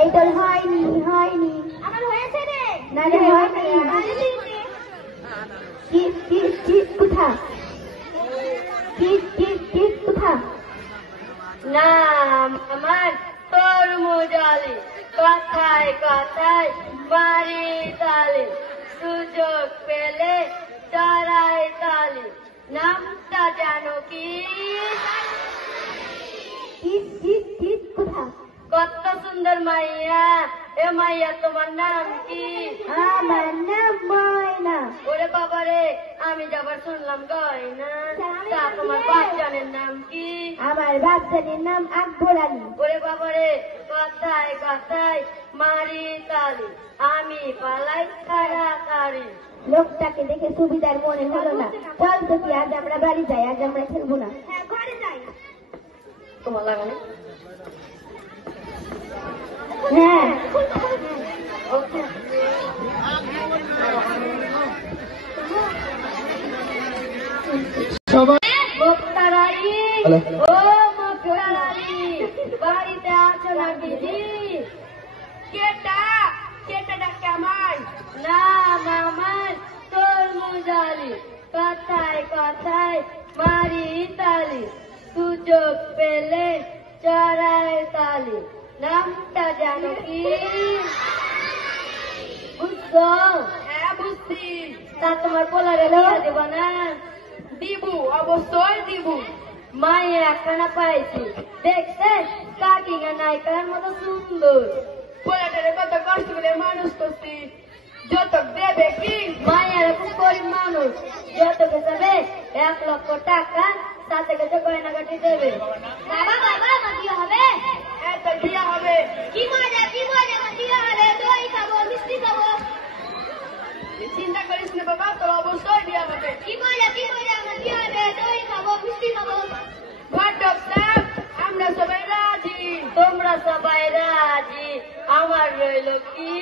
এই তোর হয়নি হয়নি। আমার হয়েছে রে। না রে হয়নি। কোথা কোথা? নাম আমার তরমুজ আলী, কথায় কথায় বাড়ি তালে, সুযোগ পেলে চড়াই তালে, নামটা জানো কি? কোথা? কত সুন্দর মাইয়া, এ মাইয়া তোমার নাম কি? আমার নাম ময়না। ওরে বাবা রে, আমি যাবার শুনলাম গয়না। তা তোমার বাচ্চানের নাম কি? আমার বাচ্চাদের নাম আকবর আলী। ওরে বাবা রে, কথায় কথায় মারি তালি, আমি পালাই তাড়াতাড়ি। লোকটাকে দেখে সুবিধার মনে হলো না। চল তো কি আজ আমরা বাড়ি যাই, আজ আমরা খেলবো না। হ্যাঁ, ঘরে যাই। তোমার লাগানে? হ্যাঁ। বাড়িতে আছো না দিদি? কেটা কেটা ডাকে আমায়? নাম আমার তরমুজ আলী, কথায় কথায় মারি তালি, সুযোগ পেলে চড়াই তালি, নামটা জানো কি? বুঝছো? হ্যাঁ বুঝছি। তা তোমার পোলারে বিয়া দেব না? দিবু, অবশ্যই দিবু। মায়ে একখানা পাইছি, দেখতে কাটিং এর নায়িকার মতো সুন্দর। পোলাটারে কত কষ্ট করে মানুষ করছি, যতক দেবে কি? মায়ের এরকম গরিব মানুষ, যতক হিসাবে 1 লক্ষ টাকা, তাতে কিছু গয়নাগাটি দেবে। বাবা বাবা, আমার বিয়ে হবে? হ্যাঁ, তোর বিয়ে হবে। কি মজা আমার বিয়ে হবে, দই খাবো, মিষ্টি খাবো। চিন্তা করিস না বাবা, তোর অবশ্যই বিয়ে হবে। কি মজা আমার বিয়ে হবে, দই খাবো, মিষ্টি খাবো। ঘটক সাহেব, আমরা সবাই রাজি। তোমরা সবাই রাজি, আমার রইল কি?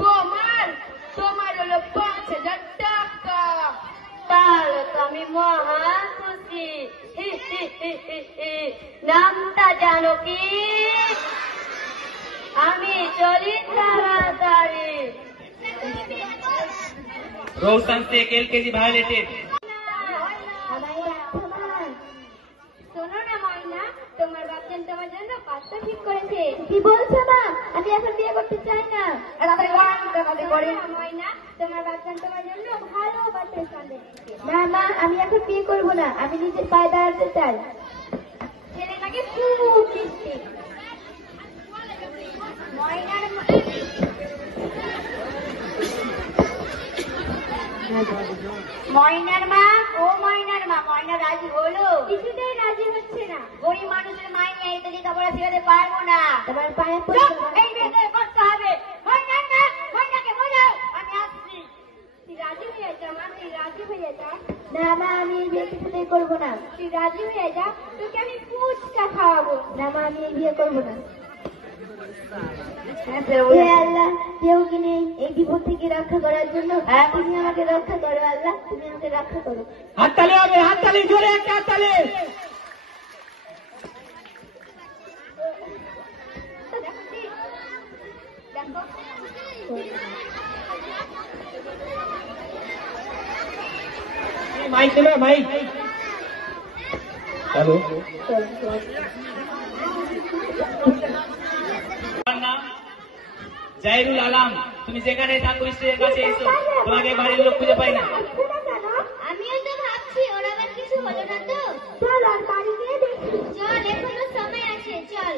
তোমার হলো 5,000 টাকা। তাহলে তো আমি মহা খুশি। নামটা জানো কি? আমি চলি তাড়াতাড়ি। रोशन से LKG वायलेटेड। শোনো না ময়না, তোমার বাচ্চা তোমার জন্য পাত্র ঠিক করেছে। কি বলছো মা? আমি এখন বিয়ে করতে চাই না। ময়না, তোমার বাচ্চা তোমার জন্য ভালো পাত্র সন্দেহ। না মা, আমি এখন বিয়ে করবো না, আমি নিজের পায়ে দাঁড়াতে চাই। ছেলেটাকে খুব মিষ্টি। ময়নার মা, ও ময়নার মা, ময়না রাজি হলো? কিছুতেই রাজি হচ্ছে না। গরিব মানুষের মাই নিয়ে এতে লেখাপড়া শেখাতে পারবো না। তোমার পায়ে এই মেয়েদের করতে হবে। ময়নার মা, ময়নাকে বোঝাও, আমি আসছি। তুই রাজি হয়ে যা মা, তুই রাজি হয়ে যা। না মা, আমি এই বিয়ে কিছুতেই করবো না। তুই রাজি হয়ে যা, তোকে আমি ফুচকা খাওয়াবো। না মা, আমি এই বিয়ে করবো না। হে আল্লাহ, কেউ কি নেই এই বিপদ থেকে রক্ষা করার জন্য? তুমি আমাকে রক্ষা করো আল্লাহ, তুমি আমাকে রক্ষা করো। হাততালি হবে, হাততালি, জোরে একটা হাততালি। माइक चलो माइक। हेलो, জাহিরুল আলম, তুমি যেখানে থাকো স্ত্রীর কাছে এসো, তোমাকে বাড়ির লোক খুঁজে পাই না। আমিও তো ভাবছি ওরা আবার কিছু হলো না তো। চল আর বাড়ি গিয়ে দেখি। চল, এখনো সময় আছে, চল।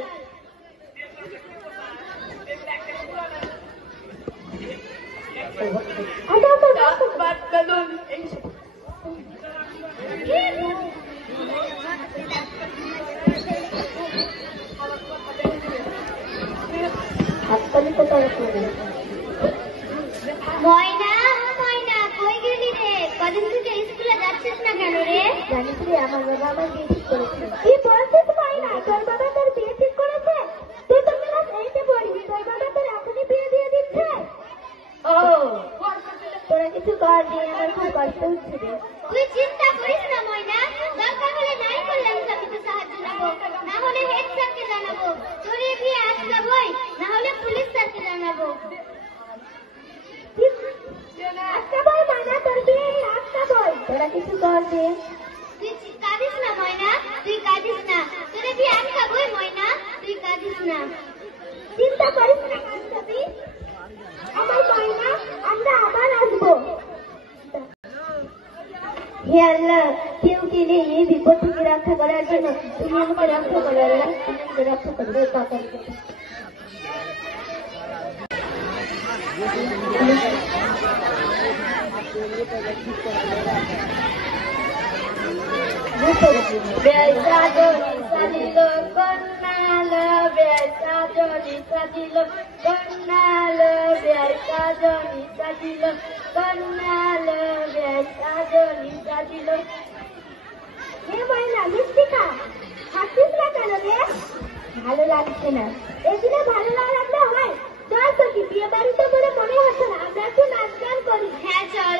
হাততালি তো তারা করবে। ময়না, ময়না, কই গেলি রে? কদিন থেকে স্কুলে যাচ্ছিস না কেন রে? জানিস রে, আমার বাবা আমার বিয়ে ঠিক করেছে। কি বলছিস ময়না? তোর বাবা তোর বিয়ে ঠিক করেছে? তুই তো ক্লাস 8-এ পড়িস, তোর বাবা তোর এখনই বিয়ে দিয়ে দিচ্ছে? ও, তোরা কিছু কর দিয়ে আমার খুব কষ্ট হচ্ছে রে। তুই চিন্তা করিস না ময়না, দরকার হলে নাই করলে আমি সাহায্য নেবো, না হলে হেড স্যারকে জানাবো। তোর এই বিয়ে আজকে বই, না হলে কিছু কর দে। তুই কাঁদিস না ময়না, তুই কাঁদিস না, তোরে বিয়ে আমি খাবই ময়না, তুই কাঁদিস না। চিন্তা করিস না কাঞ্চবি, আমার ময়না, আমরা আবার আসবো। হে আল্লাহ, কেউ কে নেই এই বিপদ থেকে রক্ষা করার জন্য, তুমি আমাকে রক্ষা করো আল্লাহ, তুমি আমাকে রক্ষা করবে কাকার কাছে। ভালো লাগছে না, এগুলো ভালো না লাগলে হয়? চল তো কি বিয়ে বাড়িতে বলে মনে হচ্ছে না, আমরা একটু নাচ গান করি। হ্যাঁ চল।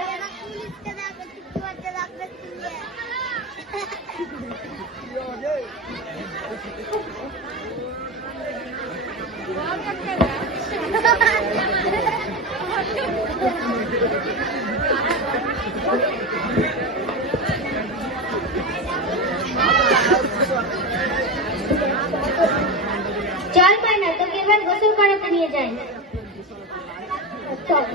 চল ময়না, তোকে এবার গোসল করাতে নিয়ে যাই। চল।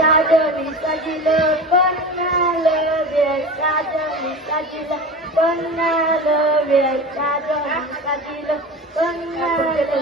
সাজনি সাজিল কন্যালো সাজনি সাজিল কন্যালো সাজনি সাজিল কন্যালো।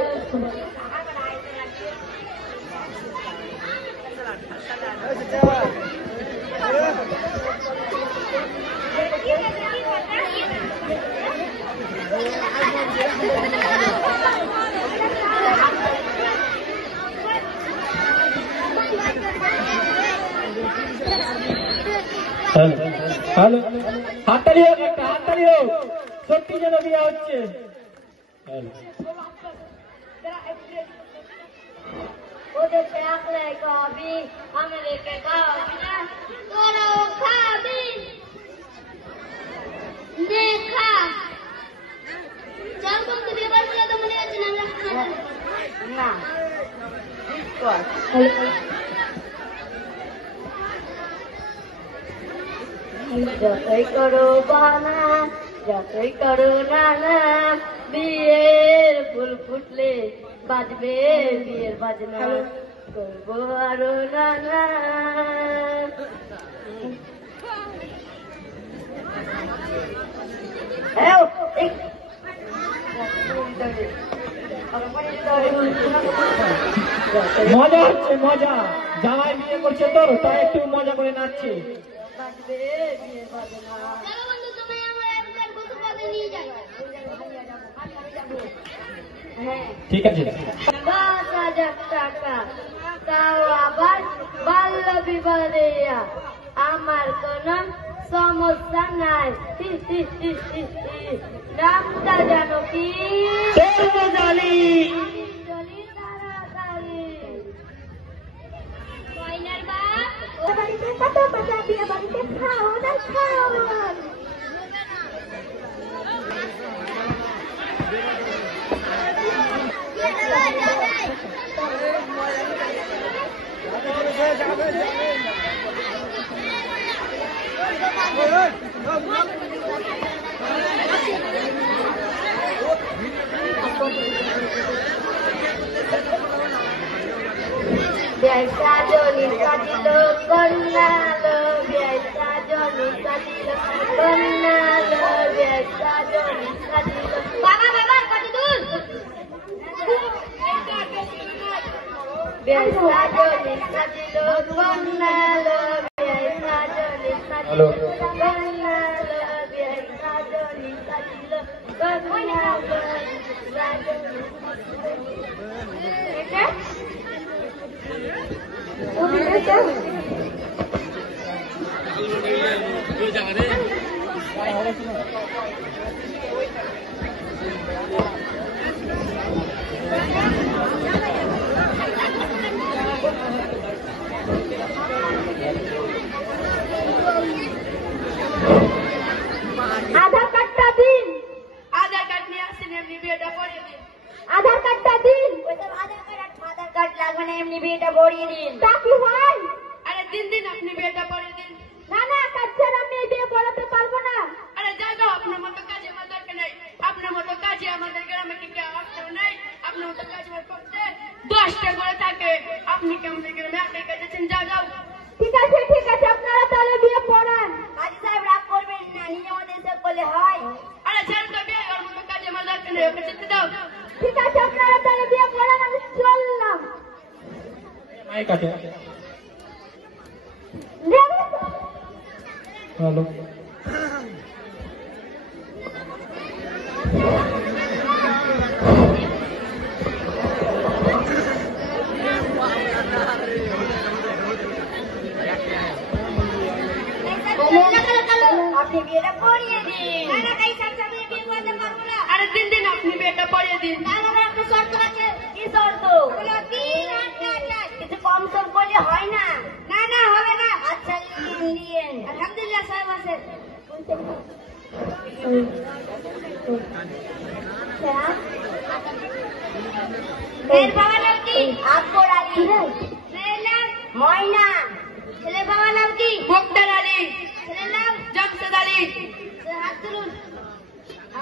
হ্যালো, হাততালি হোক, একটা হাততালি হোক, সত্যি যেন বিয়ে হচ্ছে। ওদের দেখলে খাবি, আমাদেরকে খাওয়াবি না, তোরাও খাবি। দেখা চল বন্ধু, বিয়ে বাড়ি তো মনে হচ্ছে না যতই করো বানা, যতই করো নানা, বিয়ের ফুল ফুটলে বাজবে বিয়ের বাজনা, করবো আরো নানা। মজা হচ্ছে, মজা, জামাই বিয়ে করছে তো, তাই একটু মজা করে নাচছে। বাজবে বিয়ের বাজনা। চলো বন্ধু, তুমি আমার একবার গোসল করতে নিয়ে যাও। হ্যাঁ ঠিক আছে। ৫,০০০ টাকা, তাও আবার বাল্য বিবাহে। আমার কোনো সমস্যা নাই। নামটা জানো কি? জানি। চলি তাড়াতাড়ি। ময়নার বাপ, বিয়ে বাড়িতে কত মজা, বিয়ে বাড়িতে খাওন আর খাওন। সাজনি সাজিল কন্যালো, সাজনি সাজিল কন্যালো, সাজনি সাজিল। বাবা বাবা কত দূর? সাজনি সাজিল কন্যালো, সাজনি সাজিল কন্যালো, সাজনি সাজিল কন্যালো, আধার কার্ডটা দিন। আধার কার্ড নিয়ে আসেন, এমনি বিয়েটা পড়িয়ে দিন। আধার কার্ডটা দিন। আধার কার্ড লাগবে না, এমনি বিয়েটা পড়িয়ে দিন। তা কি হয়? আরে দিন দিন আপনি বিয়েটা পড়িয়ে দিন। না না, কাজ ছাড়া আমি এই বিয়ে পড়াতে পারবো না। আরে যাও আপনার মতো কাজে আমার দরকার নেই। আপনার মতো কাজে আমাদের গ্রামে কি কেউ আসতেও নাই। আপনার মতো কাজ করতে 10টা করে থাকে। আপনি কি আমাদের গ্রামে একাই কাজেছেন? যাও। ঠিক আছে ঠিক আছে, আপনারা তাহলে বিয়ে পড়ান। কাজী সাহেব রাগ করবেন না, নিজে মতো এসব করলে হয়। আরে ছেড়ে তো বিয়ে, ওর মতো কাজে আমার দরকার নেই, ওকে যেতে দাও। ঠিক আছে, আপনারা তাহলে বিয়ে পড়ান, আমি চললাম। মাইক আছে। হ্যালো, আপনি বিয়েটা পড়িয়ে দিন। আরে দিন দিন আপনি বিয়েটা পড়িয়ে দিন। একটা শর্ত আছে। কি শর্ত? কিছু কম সম করলে হয় না। না না, হবে না। আচ্ছা নিয়েন। আলহামদুলিল্লাহ সাহেব আছে। মেয়ের বাবা নাম কি? আকবর আলী। মেয়ের নাম ময়না। ছেলের বাবা নাম কি? মুক্তার আলী। ছেলের নাম জামশেদ আলী। হাত তুলুন।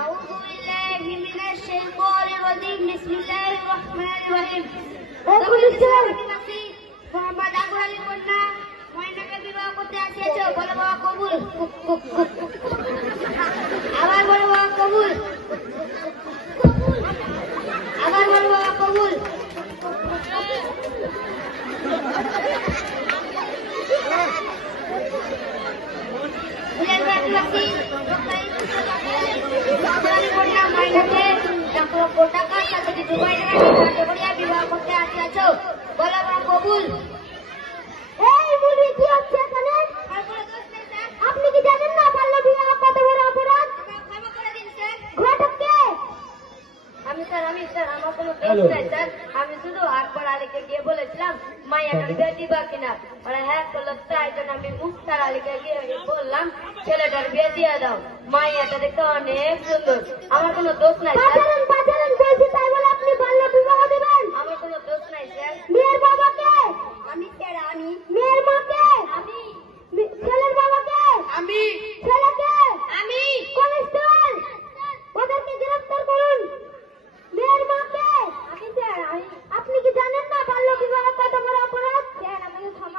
আউযু বিল্লাহি মিনাশ শাইতানির রাজিম। বিসমিল্লাহির রহমানির রহিম। মোহাম্মদ আকবর আলী কন্যা ময়নাকে বিবাহ করতে আসিয়াছ, বলো বাবা কবুল। আবার বলো বাবা কবুল। আবার বলো বাবা কবুল। টাকার সাথে দুবাই বিবাহ করতে আসিয়াছ, বলো বাবা কবুল। এই মুলি কি হচ্ছে এখানে? আপনি কি জানেন না বাল্য বিবাহ কত বড় অপরাধ? ক্ষমা করে দিন স্যার। ঘটক কে? আমি স্যার আমার কোনো দোষ নাই স্যার। আমি শুধু আকবর আলীকে গিয়ে বলেছিলাম মাইয়াকে বিয়ে দিবা কিনা। ওরা হ্যাঁ করলো, তাই জন্য আমি মুক্তার আলীকে গিয়ে বললাম ছেলেটার বিয়ে দিয়ে দাও। মাইয়াটা দেখতে অনেক সুন্দর। আমার কোনো দোষ নাই স্যার। পাচারেন বলছি, তাই বলে আপনি বাল্য বিবাহ দিবেন? আমার কোনো দোষ নাই স্যার। মেয়ের বাবা কে? আমি স্যার। আমি মেয়ের মা কে? আমি ছেলের বাবা কে? আমি ছেলে কে? আমি কনস্টেবল, ওদেরকে গ্রেফতার করুন। মেয়ের মা কে? আমি স্যার। আমি আপনি কি জানেন না বাল্য বিবাহ কত বড় অপরাধ? স্যার আমাকে ক্ষমা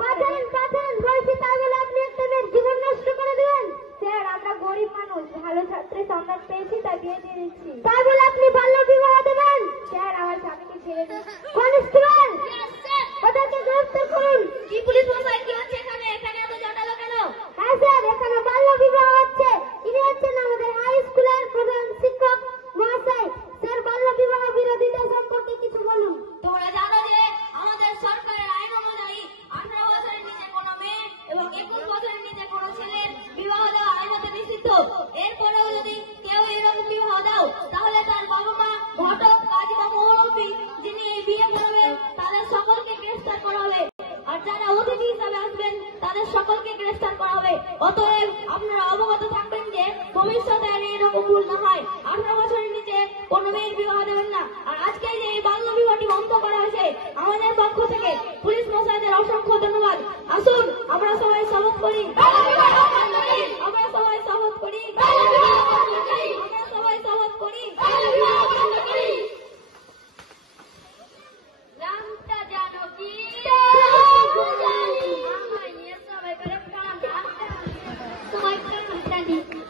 পাচারেন বলছি, তাই বলে আপনি একটা মেয়ের জীবন নষ্ট করে দিবেন? স্যার, আমরা গরিব মানুষ, ভালো ছাত্রী সন্ধান পেয়েছি তাই বিয়ে দিয়ে দিচ্ছি। তাই বলে আপনি বাল্য বিবাহ দেবেন? স্যার আমার স্বামীকে ছেড়ে দিন। কনস্টেবল, ওদেরকে গ্রেফতার করুন। কি পুলিশ মশাই, কি হচ্ছে এখানে? এখানে এত জটালো কেন? হ্যাঁ স্যার, এখানে বাল্য বিবাহ হচ্ছে। ইনি হচ্ছেন আমাদের হাই স্কুলের প্রধান শিক্ষক মহাশয়। স্যার, বাল্য বিবাহ বিরোধিতা সম্পর্কে কিছু বলুন। তোমরা জানো যে আমাদের সরকারের আইন অনুযায়ী 18 বছরের নিচে কোনো মেয়ে এবং 21 বছরের নিচে কোনো ছেলের বিবাহ দেওয়া আইনত নিষিদ্ধ। এরপরেও যদি কেউ এরকম বিবাহ দাও, তাহলে তার বাবা মা, ঘটক, কাজী বা মুরব্বী যিনি এই বিয়ে পড়াবেন তাদের সকলকে গ্রেফতার করা হবে। আর যারা অতিথি হিসাবে আসবেন তাদের সকলকে গ্রেফতার করা হবে। অতএব আপনারা অবগত থাকবেন যে ভবিষ্যতে আর এরকম ভুল না হয়। 18 বছরের নিচে কোনো মেয়ের বিবাহ দেবেন না। আর আজকে যে এই বাল্য বিবাহটি বন্ধ করা হয়েছে, আমাদের পক্ষ থেকে পুলিশ মশাইদের অসংখ্য ধন্যবাদ। আসুন আমরা সবাই শপথ করি। আমরা সবাই শপথ করি। আমরা সবাই শপথ করি।